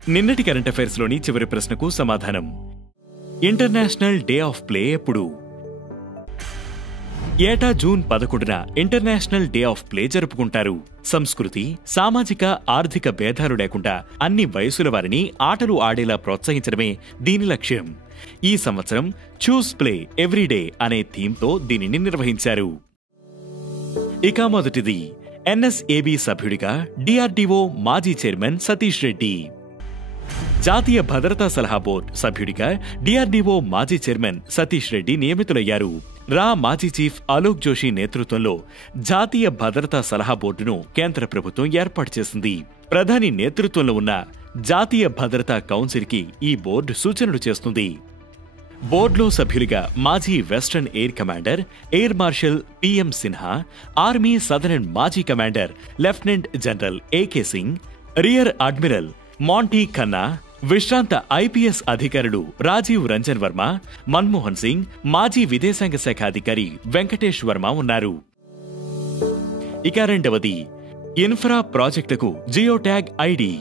నిన్నటి current affairs లోని చివరి ప్రశ్నకు సమాధానం. ఇంటర్నేషనల్ డే ఆఫ్ ప్లే ఎప్పుడు? ఏటా జూన్ 11న ఇంటర్నేషనల్ డే ఆఫ్ ప్లే జరుపుకుంటారు. సంస్కృతి, సామాజిక, ఆర్థిక భేదాలు లేకుండా అన్ని వయసుల వారిని ఆటలు ఆడేలా ప్రోత్సహించడమే దీని లక్ష్యం. ఈ సంవత్సరం చూస్ ప్లే ఎవ్రీడే అనే థీమ్తో దీనిని నిర్వహించారు. ఇక మొదటిది, ఎన్ఎస్ఏబి సభ్యుడిగా డిఆర్డీఓ మాజీ చైర్మన్ సతీష్ రెడ్డి. జాతీయ భద్రతా సలహా బోర్డు సభ్యుడిగా డిఆర్డీఓ మాజీ చైర్మన్ సతీష్ రెడ్డి నియమితులయ్యారు. రా మాజీ చీఫ్ అలోక్ జోషి నేతృత్వంలో జాతీయ భద్రతా సలహా బోర్డును కేంద్ర ప్రభుత్వం ఏర్పాటు చేసింది. ప్రధాని నేతృత్వంలో ఉన్న జాతీయ భద్రతా కౌన్సిల్కి ఈ బోర్డు సూచనలు చేస్తుంది. బోర్డులో సభ్యులుగా మాజీ western air commander air marshal PM Sinha, army southern మాజీ commander lieutenant general AK Singh, rear admiral Monty Khanna, విశ్రాంత ఐపీఎస్ అధికారులు రాజీవ్ రంజన్ వర్మ, మన్మోహన్ సింగ్, మాజీ విదేశాంగ శాఖ అధికారి వెంకటేష్ వర్మ ఉన్నారు. ఇక రెండవది, ఇన్ఫ్రా ప్రాజెక్టులకు జియో ట్యాగ్ ఐడి.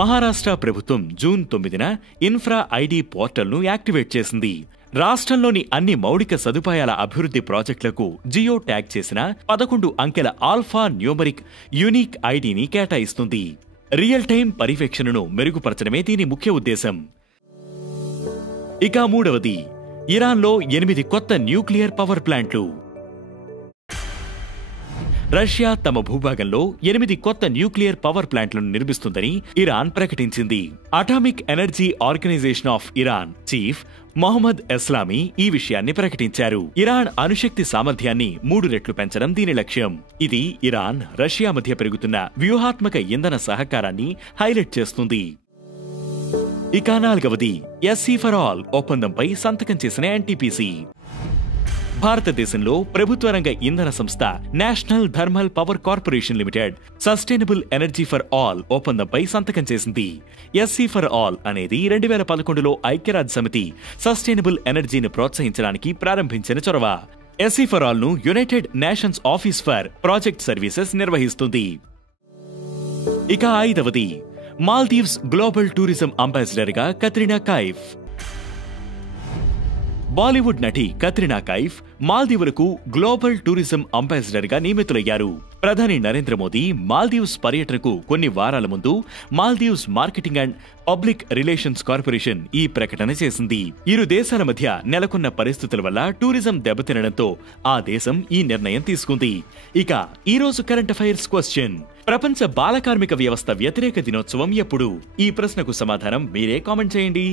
మహారాష్ట్ర ప్రభుత్వం జూన్ 9న ఇన్ఫ్రా ఐడి పోర్టల్ను యాక్టివేట్ చేసింది. రాష్ట్రంలోని అన్ని మౌలిక సదుపాయాల అభివృద్ధి ప్రాజెక్టులకు జియో ట్యాగ్ చేసిన 11 అంకెల ఆల్ఫా న్యూమరిక్ యూనిక్ ఐడిని కేటాయిస్తుంది. రియల్ టైం పర్యవేక్షణను మెరుగుపరచడమే దీని ముఖ్య ఉద్దేశం. ఇక మూడవది, ఇరాన్లో 8 కొత్త న్యూక్లియర్ పవర్ ప్లాంట్లు. రష్యా తమ భూభాగంలో 8 కొత్త న్యూక్లియర్ పవర్ ప్లాంట్లను నిర్మిస్తుందని ఇరాన్ ప్రకటించింది. Atomic energy organization of Iran chief Mohammad Eslami ఈ విషయాన్ని ప్రకటించారు. ఇరాన్ అణుశక్తి సామర్థ్యాన్ని 3 రెట్లు పెంచడం దీని లక్ష్యం. ఇది ఇరాన్, రష్యా మధ్య పెరుగుతున్న వ్యూహాత్మక ఇంధన సహకారాన్ని హైలైట్ చేస్తుంది. ఇక నాలుగవది, ఎస్సీ ఫర్ ఆల్ ఒప్పందంపై సంతకం చేసిన ఎన్టీపీసీ. భారతదేశంలో ప్రభుత్వ రంగ ఇంధన సంస్థ national thermal power corporation limited sustainable energy for all ఒప్పందంపై సంతకం చేసింది. ఎస్సీ ఫర్ ఆల్ అనేది 2011లో ఐక్యరాజ్య సమితి సస్టైనబుల్ ఎనర్జీని ప్రోత్సహించడానికి ప్రారంభించిన చొరవ. ఎస్సీ ఫర్ ఆల్ ను United nations office for project services నిర్వహిస్తుంది. ఇక ఐదవది, మాల్దీవ్స్ గ్లోబల్ టూరిజం అంబాసిడర్ గా కత్రినా కైఫ్. బాలీవుడ్ నటి కత్రినా కైఫ్ మాల్దీవులకు గ్లోబల్ టూరిజం అంబాసిడర్ గా నియమితులయ్యారు. ప్రధాని నరేంద్ర మోదీ మాల్దీవ్స్ పర్యటనకు కొన్ని వారాల ముందు Maldives marketing and public relations corporation ఈ ప్రకటన చేసింది. ఇరు దేశాల మధ్య నెలకొన్న పరిస్థితుల వల్ల టూరిజం దెబ్బతినడంతో ఆ దేశం ఈ నిర్ణయం తీసుకుంది. ఇక ఈ రోజు కరెంట్ అఫైర్స్ క్వశ్చన్: ప్రపంచ బాలకార్మిక వ్యవస్థ వ్యతిరేక దినోత్సవం ఎప్పుడు? ఈ ప్రశ్నకు సమాధానం మీరే కామెంట్ చేయండి.